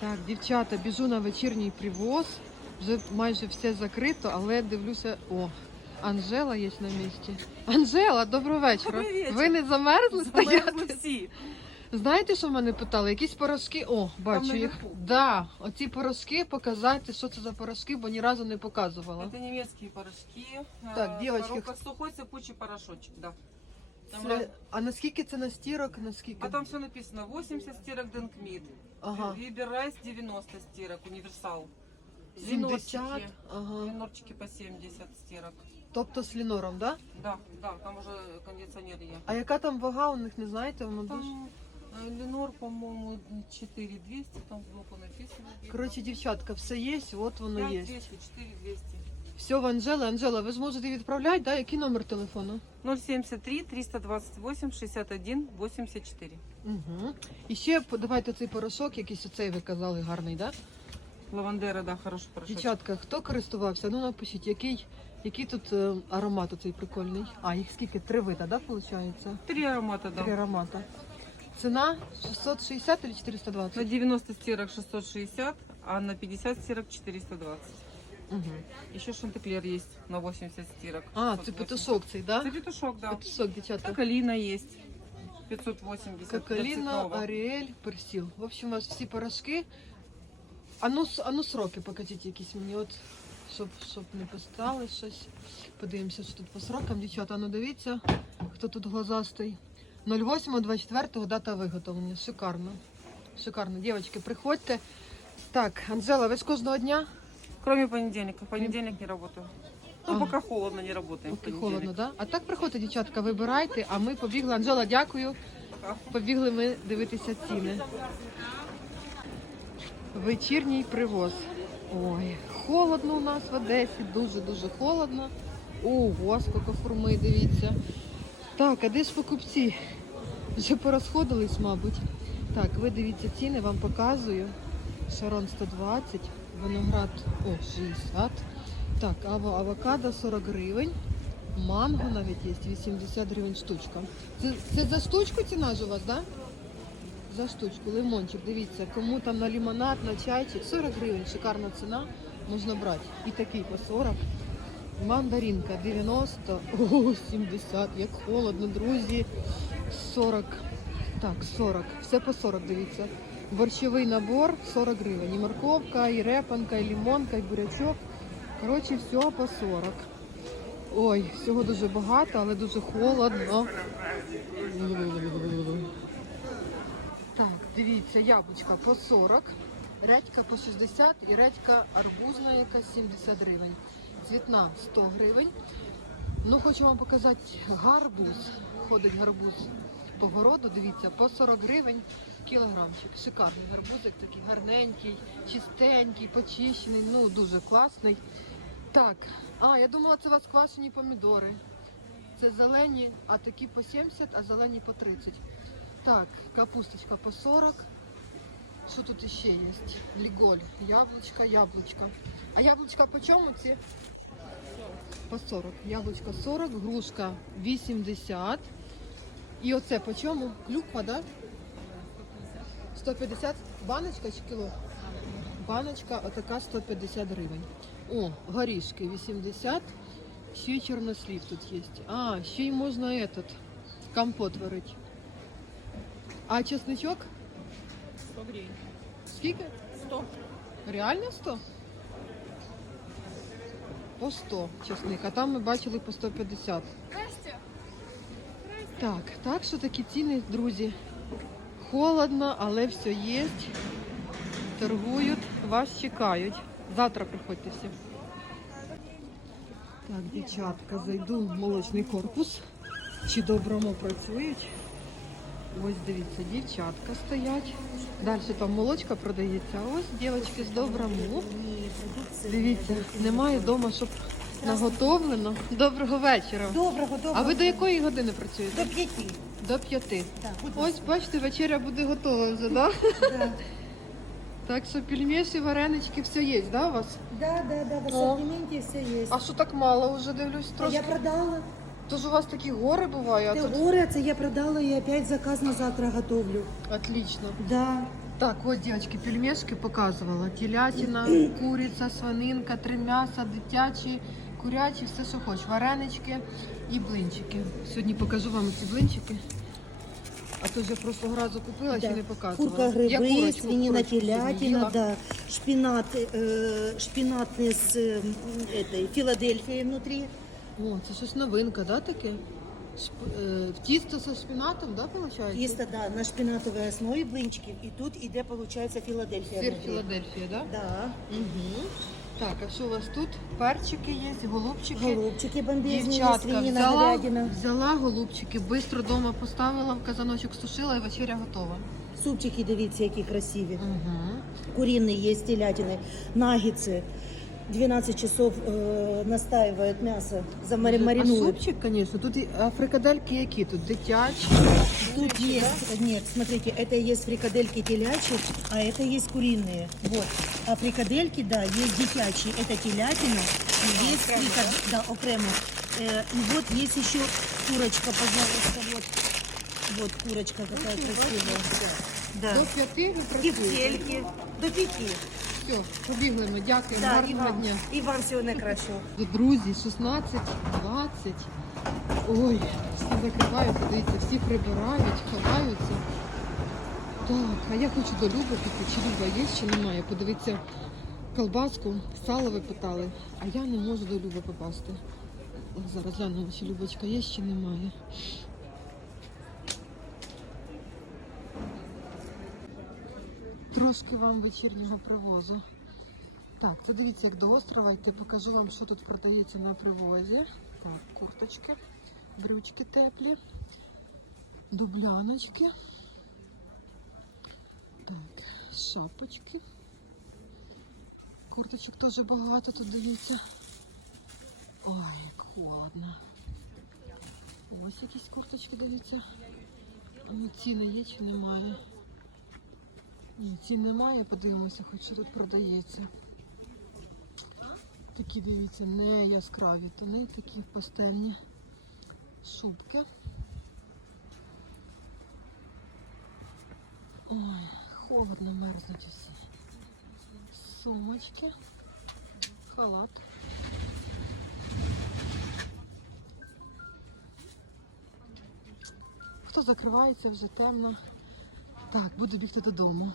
Так, дівчата, біжу на вечірній привоз. Вже майже все закрито, але дивлюся. О, Анжела є на місці. Анжела, доброго вечора. Добрий вечір. Ви не замерзли Замерзли стояти? всі. Знаєте, що мене питали? Якісь порошки. О, бачу їх. наверху. Да, оці порошки показати, що це за порошки, бо ні разу не показувала. Это немецкие порошки. Так, Э, девочки, коробка сухой сыпучий порошочек, да. Там Це... раз- А наскільки це на стірок? Наскільки? А там все написано 80 стирок Денкмид. Ага. Вибирайс 90 стирок, универсал. 70. Линорчики. Ага. Линорчики по 70 стирок. Тобто з лінором, да? Да, да, там уже кондиционер є. А яка там вага у них, не знаєте? Воно дуже... Там э, Ленор, по-моему, 4200, там сбоку написано. Коротше, дівчатка, все є, от воно є. 5200, 4200. Все в Анжели. Анжела, ви зможете відправляти, да? Який номер телефону? 073 328 61 84. Угу. І ще давайте цей порошок, якийсь оцей ви казали гарний, да? Лавандера, да, хороший порошок. Дівчатка, хто користувався? Ну напишіть, який, який тут е, аромат оцей прикольний. А, їх скільки? Три вида, да, виходить? Три аромата, да. Три аромата. Ціна 660 или 420? На 90 стирок 660, а на 50 стирок 420. Угу. Еще шантеклер есть на 80 стирок. А, це 680. петушок цей, да? Это петушок, да. Петушок, дівчатка. Кокалина есть. 580. Кокаліна, цветного. Аріель, персил. В общем, у вас всі порошки. А ну, с- а ну сроки покажіть якісь мені, от, щоб, щоб не постали щось. Подивимося, що тут по срокам. Дівчата, ну дивіться, хто тут глазастий. 08.24 дата виготовлення. Шикарно. Шикарно. Дівчатки, приходьте. Так, Анжела, ви ж кожного дня? Кроме понедельника. В понедельник не работаю. Ну, Ага. пока холодно, не работаем. в Поки понедельник. холодно, да? А так приходьте, дівчатка, вибирайте, а ми побігли. Анжела, дякую. Побігли ми дивитися ціни. Вечірній привоз. Ой, холодно у нас в Одесі, дуже-дуже холодно. Ого, скільки фурми, дивіться. Так, а де ж покупці? Вже порозходились, мабуть. Так, ви дивіться ціни, вам показую. Шарон 120, виноград о, 60. Так, аво, авокадо 40 гривень. Манго навіть є, 80 гривень штучка. Це, це за штучку ціна ж у вас, так? Да? За штучку, лимончик, дивіться, кому там на лимонад, на чайчик, 40 гривень, шикарна ціна, можна брати. І такий по 40. Мандаринка 90, о, 70, як холодно, друзі. 40. Так, 40. Все по 40, дивіться. Борщовий набор 40 гривень. І морковка, і репанка, і лимонка, і бурячок. Коротше, все по 40. Ой, всього дуже багато, але дуже холодно. Так, дивіться, яблучка по 40, редька по 60 і редька арбузна якась 70 гривень. Цвітна 100 гривень. Ну, хочу вам показати гарбуз. Ходить гарбуз по городу, дивіться, по 40 гривень кілограмчик. Шикарний гарбузик, такий гарненький, чистенький, почищений, ну дуже класний. Так, а я думала, це у вас квашені помідори. Це зелені, а такі по 70, а зелені по 30. Так, капусточка по 40. Що тут іще є? Ліголь, яблучка, яблучка. А яблучка по чому ці? По 40. Яблучко 40, грушка 80. І оце по чому? Клюква, да? 150. Баночка чи кіло? Баночка отака 150 гривень. О, горішки 80. Ще й чорнослів тут є. А, ще й можна этот, компот варити. А чесничок? 100 гривен. Скільки? 100. Реально 100? По 100 чесник, а там ми бачили по 150. Так, так що такі ціни, друзі. Холодно, але все є. Торгують, вас чекають. Завтра приходьте всі. Так, дівчатка, зайду в молочний корпус. Чи доброму працюють? Ось дивіться, дівчатка стоять. Далі там молочка продається. А ось дівчатки з доброму. Дивіться, немає вдома, щоб наготовлено. Доброго вечора. Доброго, доброго. А ви до якої години працюєте? До п'яти. До п'яти. Так, Ось бачите, вечеря буде готова вже, да? Да. Так що пельмеші, варенички, все є, да, у вас? Да, да, да, в О. ассортименте все есть. А що так мало вже дивлюсь трошки? я продала. Тож у вас такі гори бувають, а тут горе, це я продала і опять заказ на завтра готовлю. отлично. Да. Так, ось, дівчатки, пельмешки показувала. Телятина, куриця, свининка, три м'яса, дитячі, курячі, все, що хочеш. Варенички і блинчики. Сьогодні покажу вам ці блинчики. А то вже прошлого разу купила, чи Да. не показувала. Курка, Я грибы, курочку- свинина, курочку сьогодні телятина, їла. да, шпинат, э, шпинатный с э, этой Филадельфией внутри. О, це щось новинка, да, таке? Шп... е, тісто зі шпинатом, да, виходить? Тесто, да, на шпинатовой основе блинчики. И тут иде, получается, Филадельфия Сир внутри. Філадельфія, да? Да. Угу. Так, а що у вас тут? Перчики є, голубчики. Голубчики бомбезные, Дівчатка свинина, взяла, говядина. взяла голубчики, швидко вдома поставила, в казаночок стушила і вечеря готова. Супчики, дивіться, які красиві. Угу. Куриные есть, телятины, наггетсы. 12 часов э, настаивают мясо, А замаринуют. супчик, звісно, тут і а фрикадельки які тут? Дитячі. Тут есть, нет, смотрите, это есть фрикадельки телячьи, а это есть куриные. Вот. А фрикадельки, да, есть дитячие, это телятина, и есть фрикад... да, окремо. Э, и вот есть еще курочка, пожалуйста, вот. Вот курочка какая красивая. Да. До п'яти ви працюєте. Тефтельки до пяти. Все, побігли ми, дякуємо, Да, и гарного вам, дня. и вам всего наикращего. Друзі, 16, 20. Ой, всі закриваються, дивіться, всі прибирають, ховаються. Так, а я хочу до Люби піти, чи Люба є, чи немає. Подивіться колбаску, сало ви питали, а я не можу до Люби попасти. Зараз глянемо, чи Любочка є, чи немає. Трошки вам вечірнього привозу. Так, це дивіться, як до острова йти, покажу вам, що тут продається на привозі. Так, курточки, брючки теплі, дубляночки. Так, шапочки. Курточок теж багато тут дивіться. Ой, як холодно. Ось якісь курточки дивіться. Ну ціни є чи немає? Ні, цін немає, подивимося, хоч що тут продається. Такі, дивіться, не яскраві тони, такі пастельні шубки. Ой, холодно мерзнуть усі. Сумочки, халат. Хто закривається вже темно. Так, буду бігти додому.